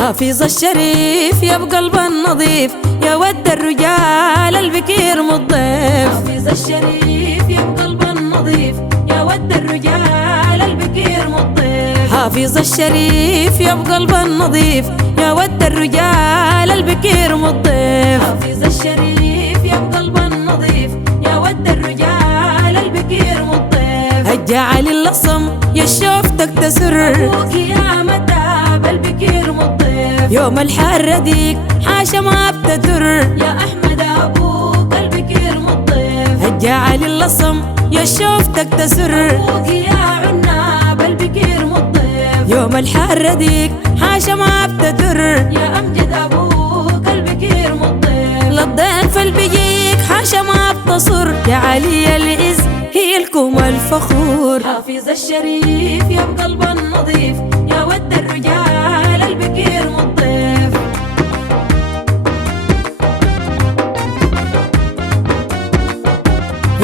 حافظ الشريف يا بقلب النظيف يا ود الرجال البكير مضيف. حافظ الشريف يا بقلب النظيف يا ود الرجال البكير مضيف. حافظ الشريف يا بقلب النظيف يا ود الرجال البكير مضيف. حافظ الشريف يا بقلب النظيف يا ود الرجال البكير مضيف. الجعل اللصم يا شوفتك تسر أبوك يا متاب البكير مضيف. يوم الحر ديك حاشا ما بتدر يا أحمد أبوك البكير مضيف. الجعل اللصم يا شوفتك تسر أبوك يا عناب البكير مضيف. يوم الحر ديك حاشا ما بتدر يا أمجد أبوك البكير مضيف. للضيف البيجيك حاشا ما بتصر يا علي العز هي لكم الفخور. حافظ الشريف يا بقلب النظيف يا ود الرجال البكير مضيف.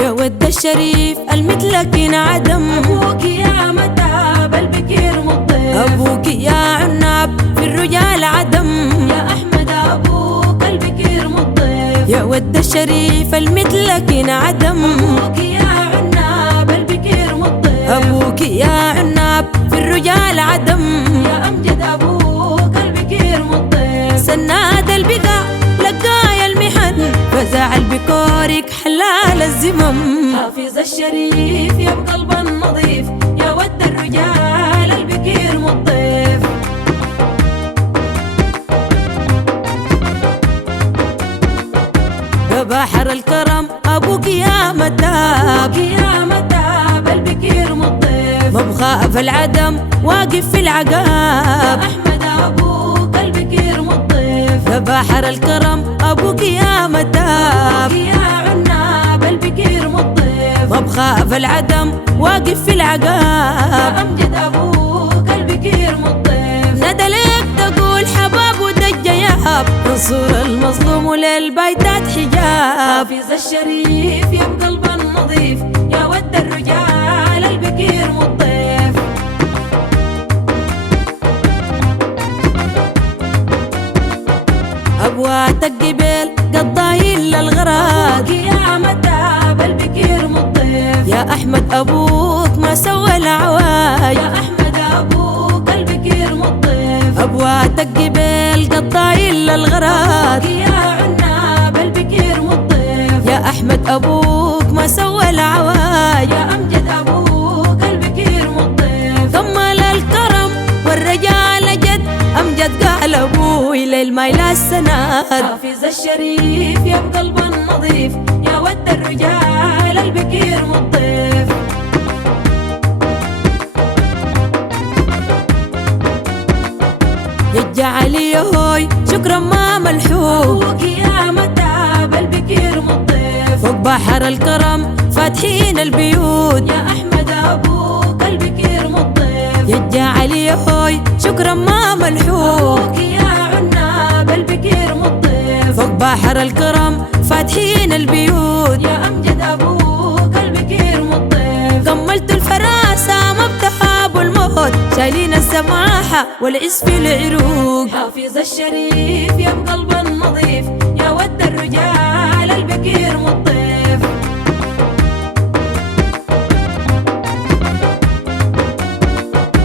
يا ود الشريف المثلك ينعدم أبوك يا متاب البكير مضيف. أبوك يا عناب في الرجال عدم يا أحمد أبوك البكير مضيف. يا ود الشريف المثلك ينعدم أبوك يا عناب البكير مضيف. أبوك يا عناب في الرجال عدم يا أمجد أبوك البكير مضيف. سناد البقاع لقايا المحن فزع البكورك حلال الزمم. حافظ الشريف يا بقلب النظيف يا ود الرجال البكير مضيف. يا بحر الكرم أبوك يا متاب أبوك يا متاب البكير مضيف. ما بخاف العدم واقف في العقاب. أحمد أبوك البكير مضيف. يا بحر الكرم أبوك يا متاب أبوك يا عناب البكير مضيف. ما بخاف العدم واقف في العقاب. يا أمجد أبوك البكير مضيف. ندى لك تقول حباب ودج ياب نصور المظلوم وللبيتات حجاب. حافظ الشريف يا بقلب النظيف يا ود الرجال البكير مضيف. أبوات الجبال قضايل للغراد. أبوك يا متاب البكير مضيف. يا أحمد أبوك ما سوى العواج. يا أحمد أبوك البكير مضيف. أبوات الجبال قضايل للغراد. أبوك يا عناب البكير مضيف. يا أحمد أبوك ما سوى العواج. يا أمجد أبوك البكير مضيف. كمل الكرم والرجال جد أمجد قال أبوي للميل السناد. حافظ الشريف يا بقلب النظيف يا ود الرجال البكير مضيف. يجعلي يهوي شكرا ما ملحوق أبوك يا متاب البكير مضيف. فوق بحر الكرم فاتحين البيوت. يا أحمد أبوك البكير مضيف. يجعلي يهوي شكرا ما ملحوق أبوك يا عناب البكير مضيف. فوق بحر الكرم فاتحين البيوت. يا أمجد أبوك البكير مضيف. كملت الفراسة ما بتهاب الموت شايلين السماحة والعز في العروق. حافظ الشريف يا بقلب النظيف يا ود الرجال البكير مضيف.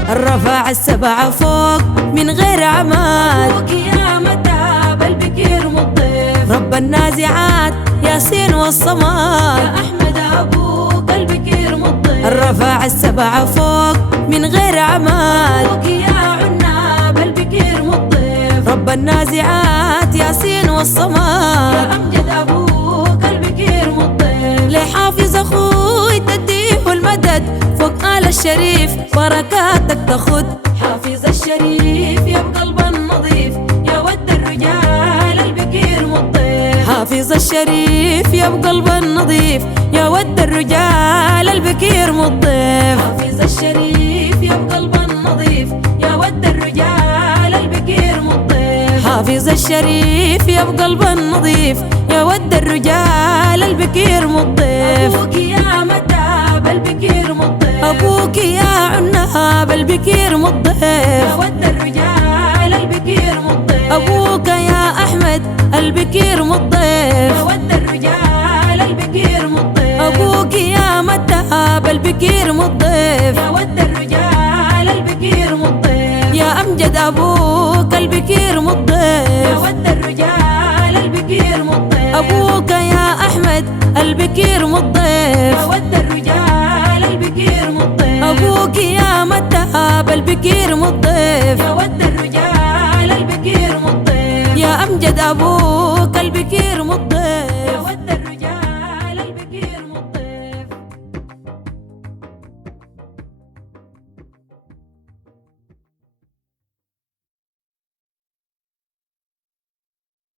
الرفع السبعة فوق من غير عماد. أبوك يا متاب البكير مضيف. رب النازعات ياسين والصماد. يا أحمد أبوك البكير مضيف. الرفع السبعة فوق من غير عماد. أبوك يا عناب البكير مضيف. رب النازعات ياسين والصماد. يا أمجد أبوك البكير مضيف. لحافظ أخوي تديه المدد فوق آل الشريف بركاتك تخد. حافظ الشريف يا بقلب النظيف يا ود الرجال البكير مضيف. حافظ الشريف يا بقلب النظيف يا ود الرجال البكير مضيف. حافظ الشريف يا بقلب النظيف يا ود الرجال البكير مضيف. حافظ الشريف يا بقلب النظيف يا ود الرجال البكير مضيف. أبوك يا متاب البكير مضيف. أبوك يا عناب البكير مضيف. يا ود الرجال البكير مضيف. البكير مضيف يا ود الرجال البكير مضيف أبوك يا متهاب البكير مضيف يا ود الرجال البكير مضيف يا أمجد أبوك البكير يا مضيف ود الرجال البكير مضيف أبوك يا أحمد البكير مضيف يا ود الرجال البكير مضيف أبوك يا متهاب البكير مضيف يا ود الرجال البكير مضيف يا أمجد أبوك البكير مضيف